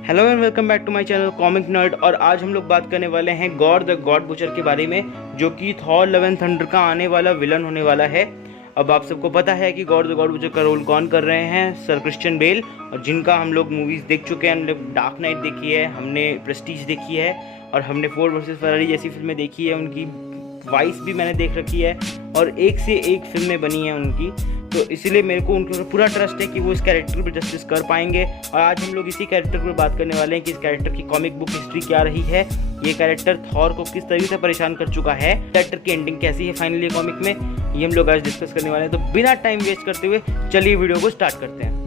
Hello and welcome back to my channel Comic Nerd. और आज हम लोग बात करने वाले हैं गॉर द गॉड बुचर के बारे में, जो कि थॉर लव एंड थंडर का आने वाला विलन होने वाला है। अब आप सबको पता है कि गॉर द गॉड बुचर का रोल कौन कर रहे हैं, सर क्रिश्चियन बेल, और जिनका हम लोग मूवीज़ देख चुके हैं। हमने डार्क नाइट देखी है, हमने प्रेस्टीज देखी है, और हमने फोर्ड वर्सेस फरारी जैसी फिल्में देखी है। उनकी वॉइस भी मैंने देख रखी है, और एक से एक फिल्में बनी हैं उनकी। तो इसलिए मेरे को उनके ऊपर पूरा ट्रस्ट है कि वो इस कैरेक्टर पर जस्टिस कर पाएंगे। और आज हम लोग इसी कैरेक्टर पर बात करने वाले हैं कि इस कैरेक्टर की कॉमिक बुक हिस्ट्री क्या रही है, ये कैरेक्टर थॉर को किस तरीके से परेशान कर चुका है, कैरेक्टर की एंडिंग कैसी है फाइनली कॉमिक में, ये हम लोग आज डिस्कस करने वाले हैं। तो बिना टाइम वेस्ट करते हुए चलिए वीडियो को स्टार्ट करते हैं।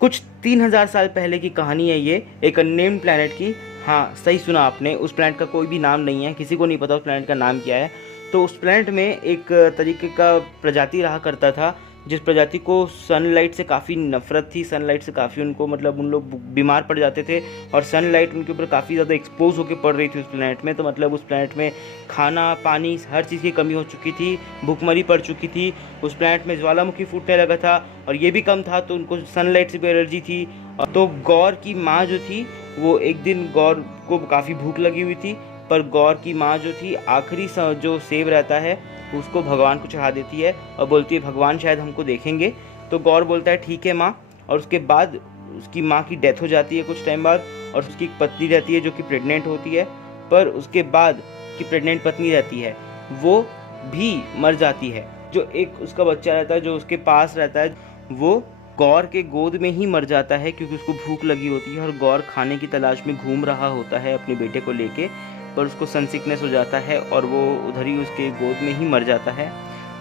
कुछ 3000 साल पहले की कहानी है ये, एक अननेम्ड प्लैनेट की। हाँ, सही सुना आपने, उस प्लैनेट का कोई भी नाम नहीं है, किसी को नहीं पता उस प्लैनेट का नाम क्या है। तो उस प्लैनेट में एक तरीके का प्रजाति रहा करता था, जिस प्रजाति को सनलाइट से काफ़ी नफरत थी। सनलाइट से काफ़ी उनको उन लोग बीमार पड़ जाते थे, और सनलाइट उनके ऊपर काफ़ी ज़्यादा एक्सपोज होकर पड़ रही थी उस प्लैनेट में। तो उस प्लैनेट में खाना पानी हर चीज़ की कमी हो चुकी थी, भूखमरी पड़ चुकी थी। उस प्लैनेट में ज्वालामुखी फूटने लगा था, और ये भी कम था तो उनको सनलाइट से भी एलर्जी थी। तो गौर की माँ जो थी, वो एक दिन गौर को काफ़ी भूख लगी हुई थी, पर गौर की माँ जो थी आखिरी जो सेब रहता है उसको भगवान को चढ़ा देती है, और बोलती है भगवान शायद हमको देखेंगे। तो गौर बोलता है ठीक है माँ। और उसके बाद उसकी माँ की डेथ हो जाती है कुछ टाइम बाद, और उसकी एक पत्नी रहती है जो कि प्रेग्नेंट होती है। पर उसके बाद की प्रेग्नेंट पत्नी रहती है वो भी मर जाती है। जो एक उसका बच्चा रहता है जो उसके पास रहता है, वो गौर के गोद में ही मर जाता है, क्योंकि उसको भूख लगी होती है और गौर खाने की तलाश में घूम रहा होता है अपने बेटे को लेके। पर उसको सन सिकनेस हो जाता है और वो उधर ही उसके गोद में ही मर जाता है।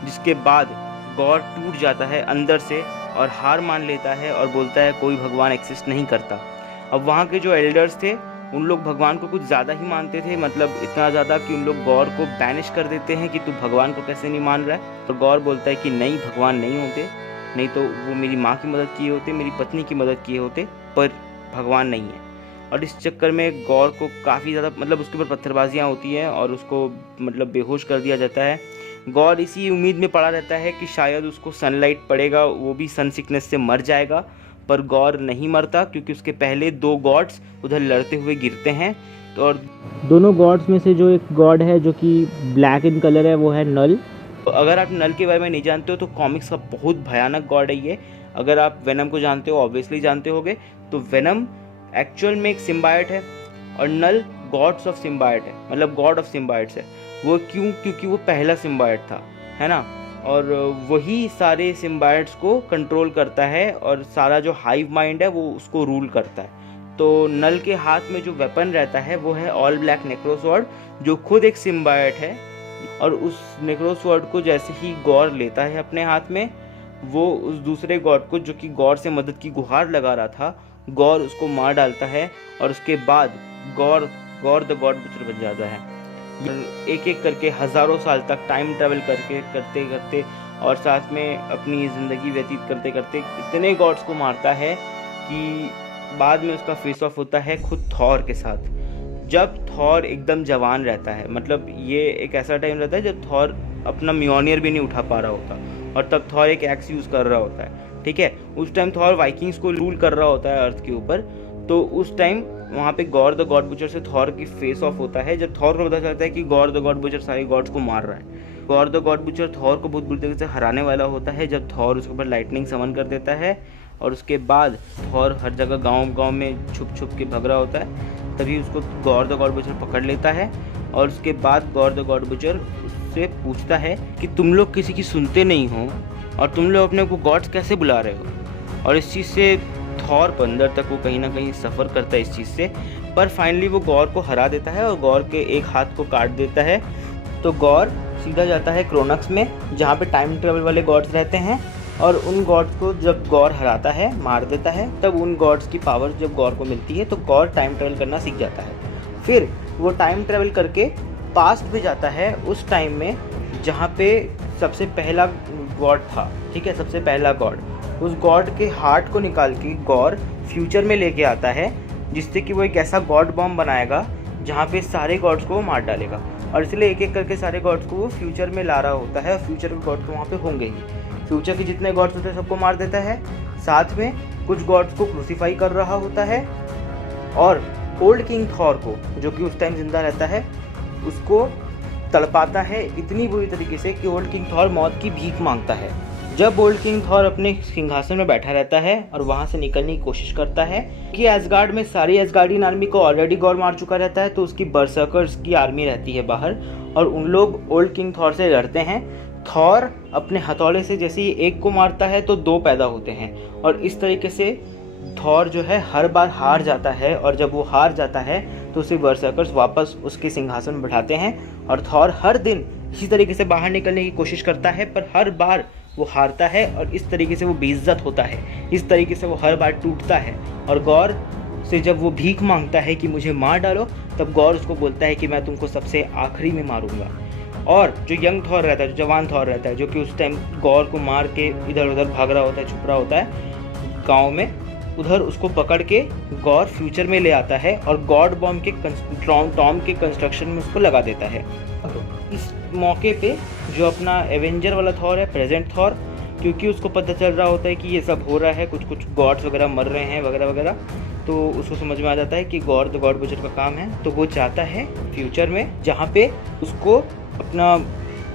जिसके बाद गौर टूट जाता है अंदर से और हार मान लेता है और बोलता है कोई भगवान एक्सिस्ट नहीं करता। अब वहाँ के जो एल्डर्स थे उन लोग भगवान को कुछ ज़्यादा ही मानते थे, इतना ज़्यादा कि उन लोग गौर को बैनिश कर देते हैं कि तू भगवान को कैसे नहीं मान रहा है। तो गौर बोलता है कि नहीं, भगवान नहीं होते, नहीं तो वो मेरी माँ की मदद किए होते, मेरी पत्नी की मदद किए होते, पर भगवान नहीं है। और इस चक्कर में गौर को काफ़ी ज़्यादा उसके ऊपर पत्थरबाजियाँ होती हैं और उसको बेहोश कर दिया जाता है। गौर इसी उम्मीद में पड़ा रहता है कि शायद उसको सनलाइट पड़ेगा, वो भी सन सिकनेस से मर जाएगा। पर गौर नहीं मरता, क्योंकि उसके पहले 2 गॉड्स उधर लड़ते हुए गिरते हैं। तो और दोनों गॉड्स में से जो एक गॉड है जो कि ब्लैक इन कलर है, वो है नल। तो अगर आप नल के बारे में नहीं जानते हो तो कॉमिक्स का बहुत भयानक गॉड है ये। अगर आप वेनम को जानते हो, ऑब्वियसली जानते होगे। तो वेनम एक्चुअल में एक सिम्बायोट है, और नल गॉड्स ऑफ सिम्बायोट है, गॉड ऑफ सिम्बायोट्स है। वो क्यों? क्योंकि वो पहला सिम्बायोट था, है ना। और वही सारे सिम्बायोट्स को कंट्रोल करता है, और सारा जो हाइव माइंड है वो उसको रूल करता है। तो नल के हाथ में जो वेपन रहता है वो है ऑल ब्लैक नेक्रोसवर्ड, जो खुद एक सिम्बायोट है। और उस नेक्रोसवर्ड को जैसे ही गौर लेता है अपने हाथ में, वो उस दूसरे गॉड को जो कि गौर से मदद की गुहार लगा रहा था, गौर उसको मार डालता है। और उसके बाद गौर द गॉड बुचर बन जाता है। एक एक करके हज़ारों साल तक टाइम ट्रैवल करते करते और साथ में अपनी ज़िंदगी व्यतीत करते करते इतने गॉड्स को मारता है कि बाद में उसका फेस ऑफ होता है खुद थॉर के साथ। जब थॉर एकदम जवान रहता है, ये एक ऐसा टाइम रहता है जब थॉर अपना म्योनियर भी नहीं उठा पा रहा होता, और तब थॉर एक एक्स यूज़ कर रहा होता है, ठीक है। उस टाइम थॉर वाइकिंग्स को रूल कर रहा होता है अर्थ के ऊपर। तो उस टाइम वहाँ पे गॉर द गॉड बुचर से थॉर की फेस ऑफ होता है, जब थॉर को पता चलता है कि गॉर द गॉड बुचर सारे गॉड्स को मार रहा है। Gore the God butcher Thor को बहुत बुरी तरीके से हराने वाला होता है, जब थॉर उसके ऊपर लाइटनिंग समन कर देता है। और उसके बाद थॉर हर जगह गाँव में छुप छुप के भग रहा होता है, तभी उसको गॉर द गॉड बुचर पकड़ लेता है। और उसके बाद गॉर द गॉड बुचर उससे पूछता है कि तुम लोग किसी की सुनते नहीं हो, और तुम लोग अपने को गॉड्स कैसे बुला रहे हो। और इस चीज़ से थॉर अंदर तक वो कहीं ना कहीं सफ़र करता है इस चीज़ से। पर फाइनली वो गौर को हरा देता है और गौर के एक हाथ को काट देता है। तो गौर सीधा जाता है क्रोनक्स में, जहाँ पे टाइम ट्रेवल वाले गॉड्स रहते हैं। और उन गॉड्स को जब गौर हराता है, मार देता है, तब उन गॉड्स की पावर जब गौर को मिलती है तो गौर टाइम ट्रेवल करना सीख जाता है। फिर वो टाइम ट्रेवल करके पास्ट में जाता है, उस टाइम में जहाँ पे सबसे पहला गॉड था, ठीक है, सबसे पहला गॉड। उस गॉड के हार्ट को निकाल के गौर फ्यूचर में लेके आता है, जिससे कि वो एक ऐसा गॉड बॉम्ब बनाएगा जहाँ पे सारे गॉड्स को मार डालेगा। और इसलिए एक एक करके सारे गॉड्स को वो फ्यूचर में ला रहा होता है और फ्यूचर के गॉड्स तो वहाँ पे होंगे ही। फ्यूचर के जितने गॉड्स होते हैं सबको मार देता है, साथ में कुछ गॉड्स को क्रूसीफाई कर रहा होता है और ओल्ड किंग थॉर को, जो कि उस टाइम जिंदा रहता है, उसको तड़पाता है इतनी बुरी तरीके से कि ओल्ड किंग थॉर मौत की भीख मांगता है। जब ओल्ड किंग थॉर अपने सिंहासन में बैठा रहता है और वहाँ से निकलने की कोशिश करता है कि एसगार्ड में सारी एसगार्डियन आर्मी को ऑलरेडी गॉर मार चुका रहता है, तो उसकी बर्सर्कर्स की आर्मी रहती है बाहर और उन लोग ओल्ड किंग थॉर से लड़ते हैं। थॉर अपने हथौड़े से जैसे ही एक को मारता है तो दो पैदा होते हैं और इस तरीके से थॉर जो है हर बार हार जाता है और जब वो हार जाता है तो उसे बर्सर्कर्स वापस उसके सिंहासन में बैठाते हैं और थॉर हर दिन इसी तरीके से बाहर निकलने की कोशिश करता है, पर हर बार वो हारता है और इस तरीके से वो बेइज्जत होता है, इस तरीके से वो हर बार टूटता है। और गॉर से जब वो भीख मांगता है कि मुझे मार डालो, तब गॉर उसको बोलता है कि मैं तुमको सबसे आखिरी में मारूंगा। और जो यंग थॉर रहता है, जो जवान थॉर रहता है, जो कि उस टाइम गॉर को मार के इधर उधर भाग रहा होता है, छुप रहा होता है गाँव में, उधर उसको पकड़ के गॉर फ्यूचर में ले आता है और गॉड बॉम्ब के टॉम के कंस्ट्रक्शन में उसको लगा देता है। इस मौके पे जो अपना एवेंजर वाला थॉर है, प्रेजेंट थॉर, क्योंकि उसको पता चल रहा होता है कि ये सब हो रहा है, कुछ कुछ गॉड्स वगैरह मर रहे हैं वगैरह वगैरह, तो उसको समझ में आ जाता है कि गॉड द गॉड बुचर का काम है। तो वो जाता है फ्यूचर में, जहाँ पे उसको अपना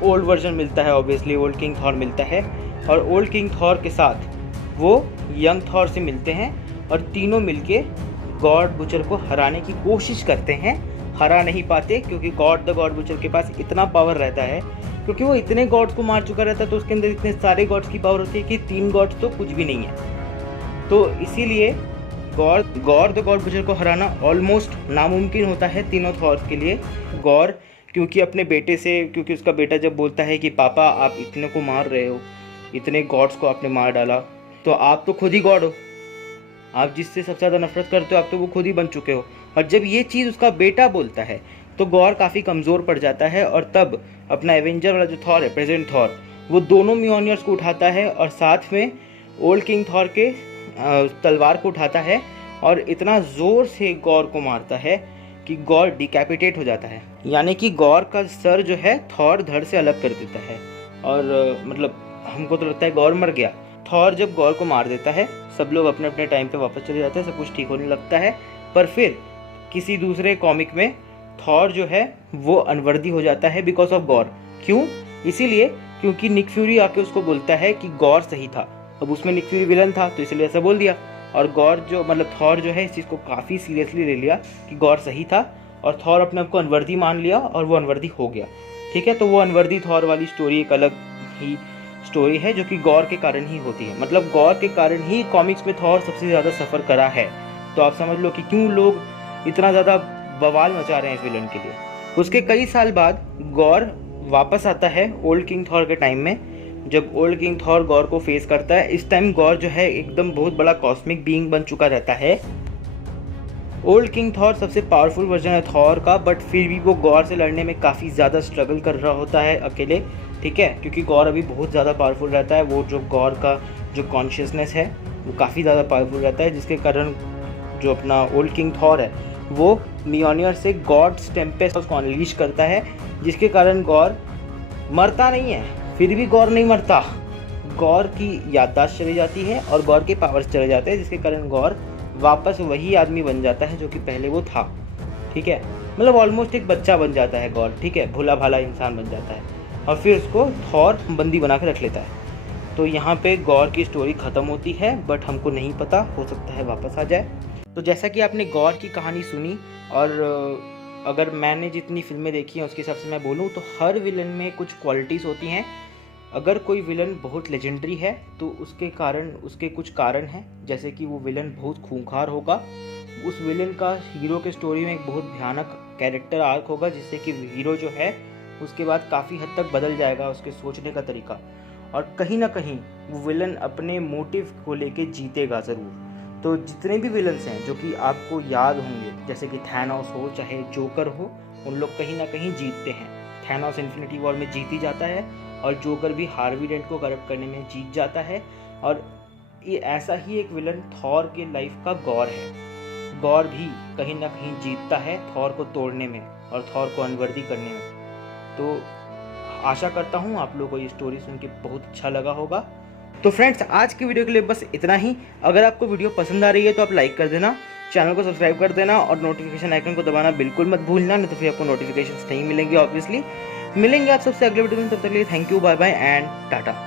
ओल्ड वर्जन मिलता है, ऑब्वियसली ओल्ड किंग थॉर मिलता है और ओल्ड किंग थॉर के साथ वो यंग थॉर से मिलते हैं और तीनों मिलके गॉड बुचर को हराने की कोशिश करते हैं। हरा नहीं पाते क्योंकि गॉड द गॉड बुचर के पास इतना पावर रहता है, क्योंकि वो इतने गॉड्स को मार चुका रहता है तो उसके अंदर इतने सारे गॉड्स की पावर होती है कि 3 गॉड्स तो कुछ भी नहीं है। तो इसीलिए गॉड द गॉड बुचर को हराना ऑलमोस्ट नामुमकिन होता है तीनों थॉर्स के लिए। गॉर क्योंकि अपने बेटे से, क्योंकि उसका बेटा जब बोलता है कि पापा आप इतने को मार रहे हो, इतने गॉड्स को आपने मार डाला, तो आप तो खुद ही गॉड हो, आप जिससे सबसे ज़्यादा नफरत करते हो आप तो वो खुद ही बन चुके हो। और जब ये चीज़ उसका बेटा बोलता है तो गॉर काफ़ी कमज़ोर पड़ जाता है और तब अपना एवेंजर वाला जो थॉर है, प्रेजेंट थॉर, वो दोनों म्योनियर्स को उठाता है और साथ में ओल्ड किंग थॉर के तलवार को उठाता है और इतना ज़ोर से गॉर को मारता है कि गॉर डिकैपिटेट हो जाता है। यानी कि गॉर का सर जो है थॉर धड़ से अलग कर देता है और मतलब हमको तो लगता है गॉर मर गया। थॉर जब गॉर को मार देता है, सब लोग अपने अपने टाइम पे वापस चले जाते हैं, सब कुछ ठीक होने लगता है। पर फिर किसी दूसरे कॉमिक में थॉर जो है वो अनवर्दी हो जाता है बिकॉज ऑफ गॉर। क्यों? इसीलिए क्योंकि निक फ्यूरी आके उसको बोलता है कि गॉर सही था। अब उसमें निक फ्यूरी विलन था तो इसलिए ऐसा बोल दिया और गॉर जो मतलब थॉर जो है इस चीज़ को काफ़ी सीरियसली ले लिया कि गॉर सही था और थॉर अपने आप को अनवर्दी मान लिया और वो अनवर्दी हो गया। ठीक है, तो वो अनवर्दी थॉर वाली स्टोरी एक अलग ही स्टोरी है जो कि गॉर के कारण ही होती है। मतलब गॉर के कारण ही कॉमिक्स में थॉर सबसे ज़्यादा सफ़र करा है। तो आप समझ लो कि क्यों लोग इतना ज़्यादा बवाल मचा रहे हैं इस विलन के लिए। उसके कई साल बाद गॉर वापस आता है ओल्ड किंग थॉर के टाइम में, जब ओल्ड किंग थॉर गॉर को फेस करता है। इस टाइम गॉर जो है एकदम बहुत बड़ा कॉस्मिक बीइंग बन चुका रहता है। ओल्ड किंग थॉर सबसे पावरफुल वर्जन है थॉर का, बट फिर भी वो गॉर से लड़ने में काफ़ी ज़्यादा स्ट्रगल कर रहा होता है अकेले। ठीक है, क्योंकि गॉर अभी बहुत ज़्यादा पावरफुल रहता है। वो जो गॉर का जो कॉन्शियसनेस है वो काफ़ी ज़्यादा पावरफुल रहता है, जिसके कारण जो अपना ओल्ड किंग थॉर है वो मियोनियर से गॉड्स टेम्पेस्ट को अनलीश करता है, जिसके कारण गॉर मरता नहीं है। फिर भी गॉर नहीं मरता, गॉर की याददाश्त चली जाती है और गॉर के पावर्स चले जाते हैं, जिसके कारण गॉर वापस वही आदमी बन जाता है जो कि पहले वो था। ठीक है, मतलब ऑलमोस्ट एक बच्चा बन जाता है गॉर। ठीक है, भोला भाला इंसान बन जाता है और फिर उसको थॉर बंदी बना के रख लेता है। तो यहाँ पे गॉर की स्टोरी ख़त्म होती है, बट हमको नहीं पता, हो सकता है वापस आ जाए। तो जैसा कि आपने गॉर की कहानी सुनी और अगर मैंने जितनी फिल्में देखी हैं उसके हिसाब से मैं बोलूँ तो हर विलन में कुछ क्वालिटीज़ होती हैं। अगर कोई विलन बहुत लेजेंडरी है तो उसके कुछ कारण हैं, जैसे कि वो विलन बहुत खूंखार होगा, उस विलन का हीरो के स्टोरी में एक बहुत भयानक कैरेक्टर आर्क होगा, जिससे कि हीरो जो है उसके बाद काफ़ी हद तक बदल जाएगा उसके सोचने का तरीका, और कहीं ना कहीं वो विलन अपने मोटिव को लेके जीतेगा ज़रूर। तो जितने भी विलन्स हैं जो कि आपको याद होंगे, जैसे कि थैनोस हो चाहे जोकर हो, उन लोग कहीं ना कहीं जीतते हैं। थैनोस इन्फिनिटी वॉर में जीत ही जाता है और जोकर भी हार्वी डेंट को करप्ट करने में जीत जाता है। और ये ऐसा ही एक विलन थॉर के लाइफ का गॉर है। गॉर भी कहीं ना कहीं जीतता है थॉर को तोड़ने में और थॉर को अनवर्दी करने में। तो आशा करता हूँ आप लोगों को ये स्टोरी सुन के बहुत अच्छा लगा होगा। तो फ्रेंड्स, आज की वीडियो के लिए बस इतना ही। अगर आपको वीडियो पसंद आ रही है तो आप लाइक कर देना, चैनल को सब्सक्राइब कर देना और नोटिफिकेशन आइकन को दबाना बिल्कुल मत भूलना, नहीं तो फिर आपको नोटिफिकेशंस नहीं मिलेंगे। ऑब्वियसली मिलेंगे आप सबसे अगले वीडियो में, तब तक के लिए thank you, bye bye and Tata.